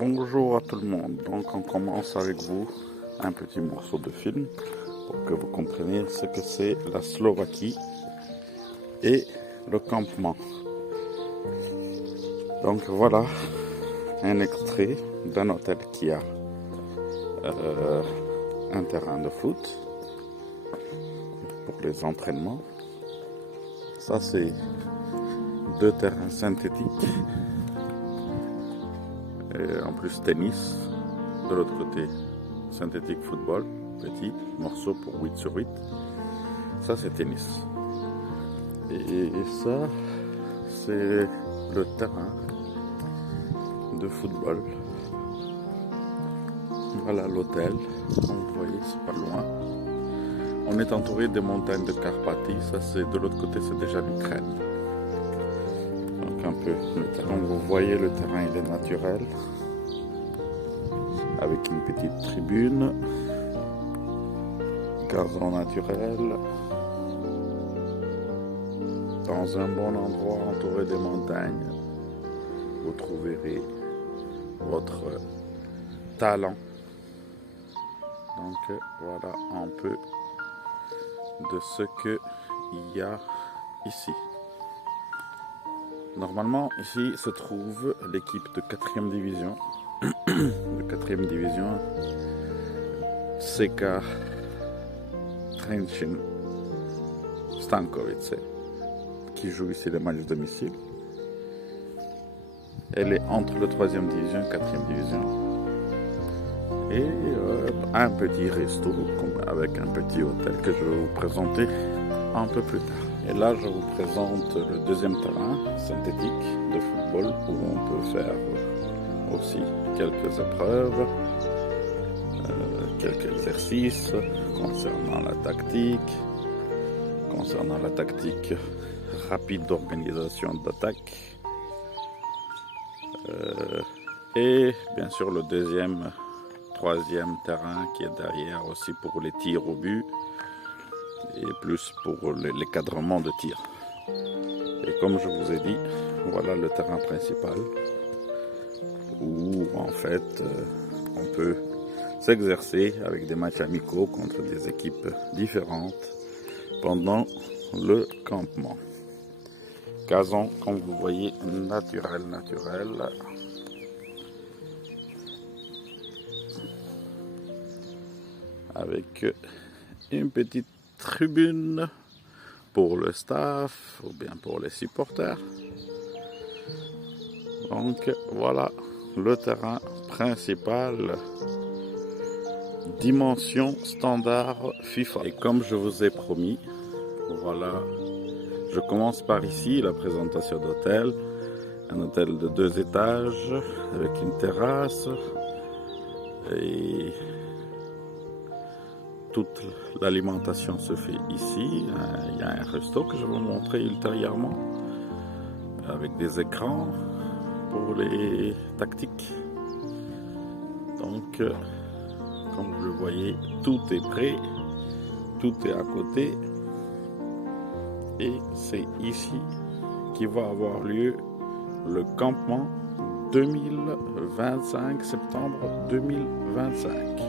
Bonjour à tout le monde. Donc on commence avec vous un petit morceau de film pour que vous compreniez ce que c'est la Slovaquie et le campement. Donc voilà un extrait d'un hôtel qui a un terrain de foot pour les entraînements. Ça c'est 2 terrains synthétiques. Et en plus tennis, de l'autre côté synthétique football, petit morceau pour 8 sur 8, ça c'est tennis. Et ça c'est le terrain de football. Voilà l'hôtel, comme vous voyez c'est pas loin. On est entouré des montagnes de Carpathie, ça c'est de l'autre côté, c'est déjà l'Ukraine. Un peu le terrain, vous voyez le terrain il est naturel avec une petite tribune, gazon naturel, dans un bon endroit entouré des montagnes. Vous trouverez votre talent. Donc voilà un peu de ce qu'il y a ici. Normalement, ici se trouve l'équipe de 4e division. De 4e division, CK Trenčín Stankovice, qui joue ici les matchs de domicile. Elle est entre le 3e division et 4e division. Et un petit resto avec un petit hôtel que je vais vous présenter un peu plus tard. Et là, je vous présente le 2e terrain synthétique de football où on peut faire aussi quelques épreuves, quelques exercices concernant la tactique rapide d'organisation d'attaque. Et bien sûr le 2e, 3e terrain qui est derrière aussi pour les tirs au but. Et plus pour les cadrements de tir. Et comme je vous ai dit, voilà le terrain principal où en fait on peut s'exercer avec des matchs amicaux contre des équipes différentes pendant le campement. Gazon, comme vous voyez, naturel. Avec une petite tribune pour le staff ou bien pour les supporters. Donc voilà le terrain principal, dimension standard FIFA. Et comme je vous ai promis, voilà, je commence par ici la présentation d'hôtel. Un hôtel de 2 étages avec une terrasse et toute l'alimentation se fait ici. Il y a un resto que je vais vous montrer ultérieurement avec des écrans pour les tactiques. Donc, comme vous le voyez, tout est prêt, tout est à côté. Et c'est ici qu'il va avoir lieu le campement 2025, septembre 2025.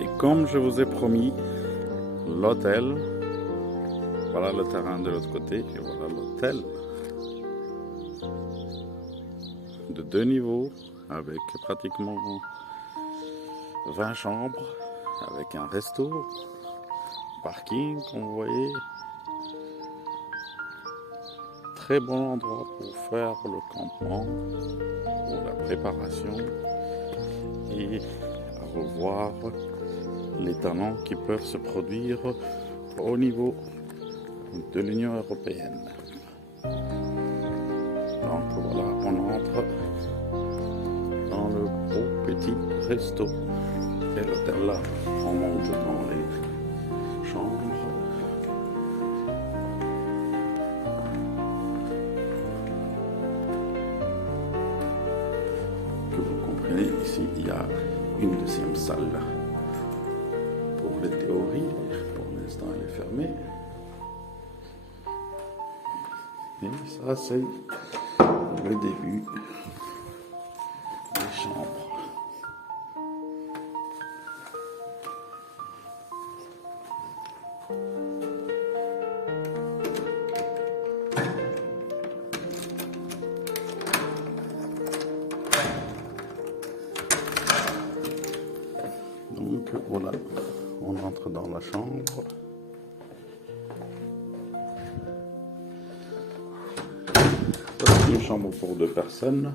Et comme je vous ai promis, l'hôtel, voilà le terrain de l'autre côté, et voilà l'hôtel de 2 niveaux, avec pratiquement 20 chambres, avec un resto, parking, comme vous voyez. Très bon endroit pour faire le campement, pour la préparation et revoir les talents qui peuvent se produire au niveau de l'Union européenne. Donc voilà, on entre dans le beau petit resto. Et l'hôtel là, on monte dans les chambres. Que vous compreniez Et ici, il y a une deuxième salle pour les théories. Pour l'instant, elle est fermée. Et ça, c'est le début des chambres. Donc voilà, on entre dans la chambre. C'est une chambre pour 2 personnes.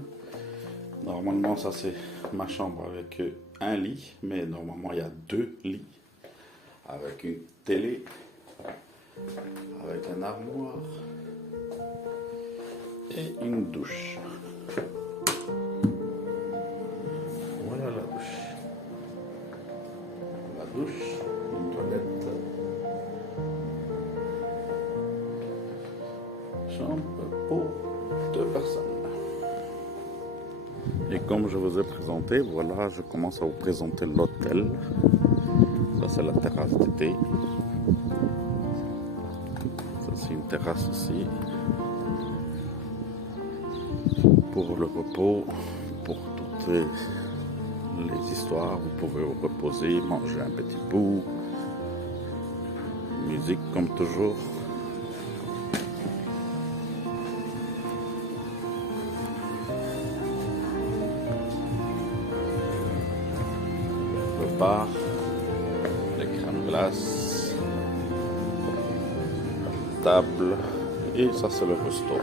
Normalement, ça c'est ma chambre avec un lit, mais normalement il y a 2 lits avec une télé, avec un armoire et une douche. Voilà la douche. La douche, une toilette. Chambre pour 2 personnes. Et comme je vous ai présenté, voilà, je commence à vous présenter l'hôtel. Ça c'est la terrasse d'été. Ça c'est une terrasse ici. Pour le repos, pour toutes les histoires, vous pouvez vous reposer, manger un petit bout. Musique comme toujours. Bar, les crèmes glaces, table, et ça c'est le resto.